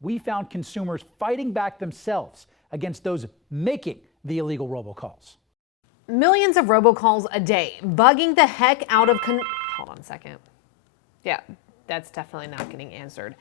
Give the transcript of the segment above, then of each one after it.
we found consumers fighting back themselves against those making the illegal robocalls. Millions of robocalls a day, bugging the heck out of hold on a second. Yeah, that's definitely not getting answered.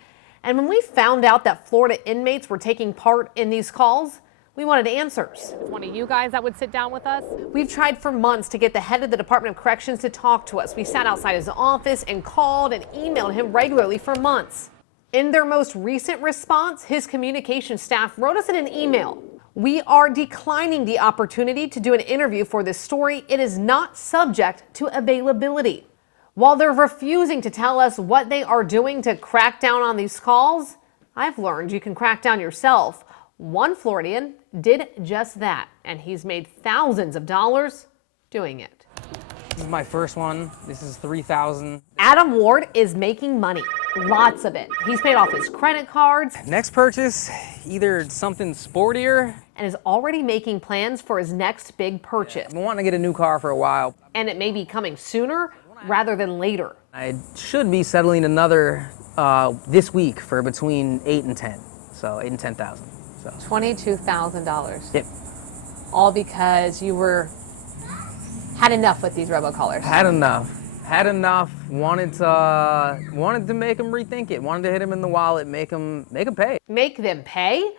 And when we found out that Florida inmates were taking part in these calls, we wanted answers. One of you guys that would sit down with us? We've tried for months to get the head of the Department of Corrections to talk to us. We sat outside his office and called and emailed him regularly for months. In their most recent response, his communication staff wrote us in an email. We are declining the opportunity to do an interview for this story. It is not subject to availability. While they're refusing to tell us what they are doing to crack down on these calls, I've learned you can crack down yourself. One Floridian did just that, and he's made thousands of dollars doing it. This is my first one. This is $3,000. Adam Ward is making money, lots of it. He's paid off his credit cards. Next purchase, either something sportier. And is already making plans for his next big purchase. I've been wanting to get a new car for a while. And it may be coming sooner rather than later. I should be settling another this week for between 8 and 10. So 8 and 10,000. So $22,000. Yep. All because you had enough with these robocallers. Had enough. Wanted to make them rethink it. Wanted to hit them in the wallet, make them pay. Make them pay?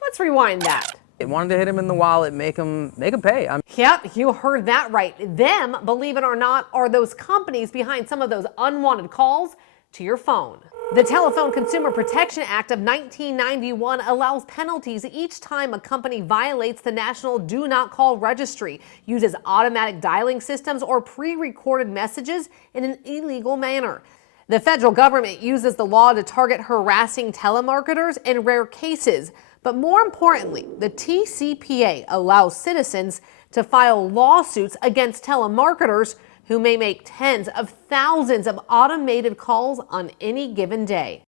Let's rewind that. Wanted to hit them in the wallet, make them pay. Yep, you heard that right. Them, believe it or not, are those companies behind some of those unwanted calls to your phone. The Telephone Consumer Protection Act of 1991 allows penalties each time a company violates the National Do Not Call Registry, uses automatic dialing systems, or pre-recorded messages in an illegal manner. The federal government uses the law to target harassing telemarketers in rare cases. But more importantly, the TCPA allows citizens to file lawsuits against telemarketers who may make tens of thousands of automated calls on any given day.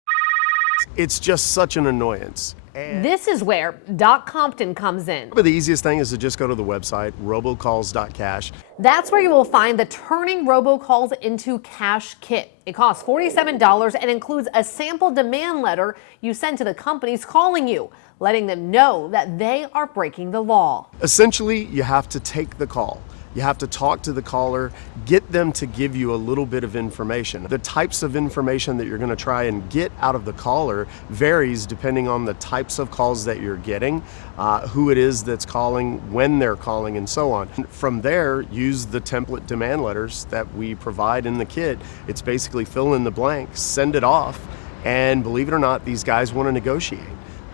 It's just such an annoyance. And this is where Doc Compton comes in. the easiest thing is to just go to the website, robocalls.cash. That's where you will find the Turning Robocalls into Cash kit. It costs $47 and includes a sample demand letter you send to the companies calling you, letting them know that they are breaking the law. Essentially, you have to take the call. You have to talk to the caller, get them to give you a little bit of information. The types of information that you're going to try and get out of the caller varies depending on the types of calls that you're getting, who it is that's calling, when they're calling, and so on. From there, use the template demand letters that we provide in the kit. It's basically fill in the blank, send it off, and believe it or not, these guys want to negotiate.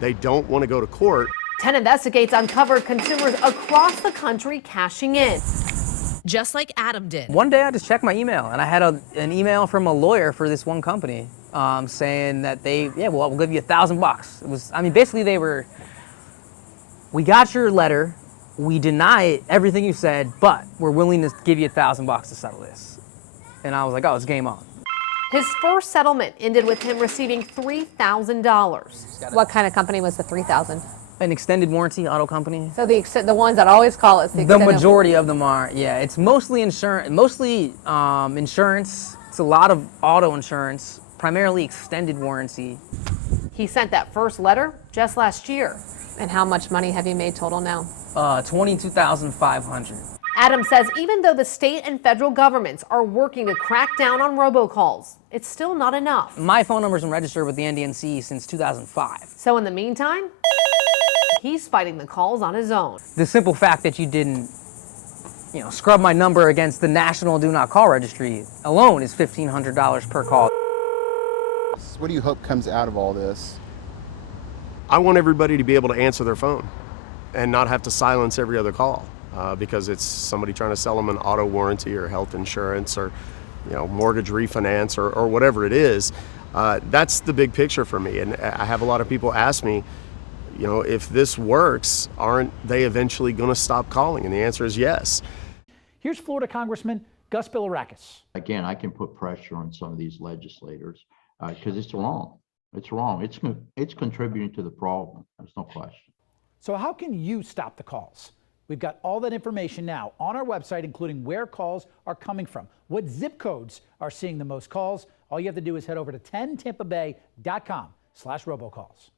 They don't want to go to court. 10 Investigates uncovered consumers across the country cashing in, just like Adam did. One day I just checked my email and I had an email from a lawyer for this one company saying that we'll give you $1,000. It was, basically we got your letter, we deny everything you said, but we're willing to give you $1,000 to settle this. And I was like, oh, it's game on. His first settlement ended with him receiving $3,000. What kind of company was the $3,000? An extended warranty auto company. So the ones that always call us the majority of them are, yeah. It's mostly insurance. It's a lot of auto insurance, primarily extended warranty. He sent that first letter just last year. And how much money have you made total now? $22,500. Adam says even though the state and federal governments are working to crack down on robocalls, it's still not enough. My phone number's been registered with the NDNC since 2005. So in the meantime, he's fighting the calls on his own. The simple fact that you didn't, scrub my number against the National Do Not Call Registry alone is $1,500 per call. What do you hope comes out of all this? I want everybody to be able to answer their phone and not have to silence every other call because it's somebody trying to sell them an auto warranty or health insurance or mortgage refinance or whatever it is. That's the big picture for me. And I have a lot of people ask me, if this works, aren't they eventually going to stop calling? And the answer is yes. Here's Florida Congressman Gus Bilirakis. Again, I can put pressure on some of these legislators because it's wrong. It's wrong. It's contributing to the problem. There's no question. So how can you stop the calls? We've got all that information now on our website, including where calls are coming from, what zip codes are seeing the most calls. All you have to do is head over to 10tampabay.com/robocalls.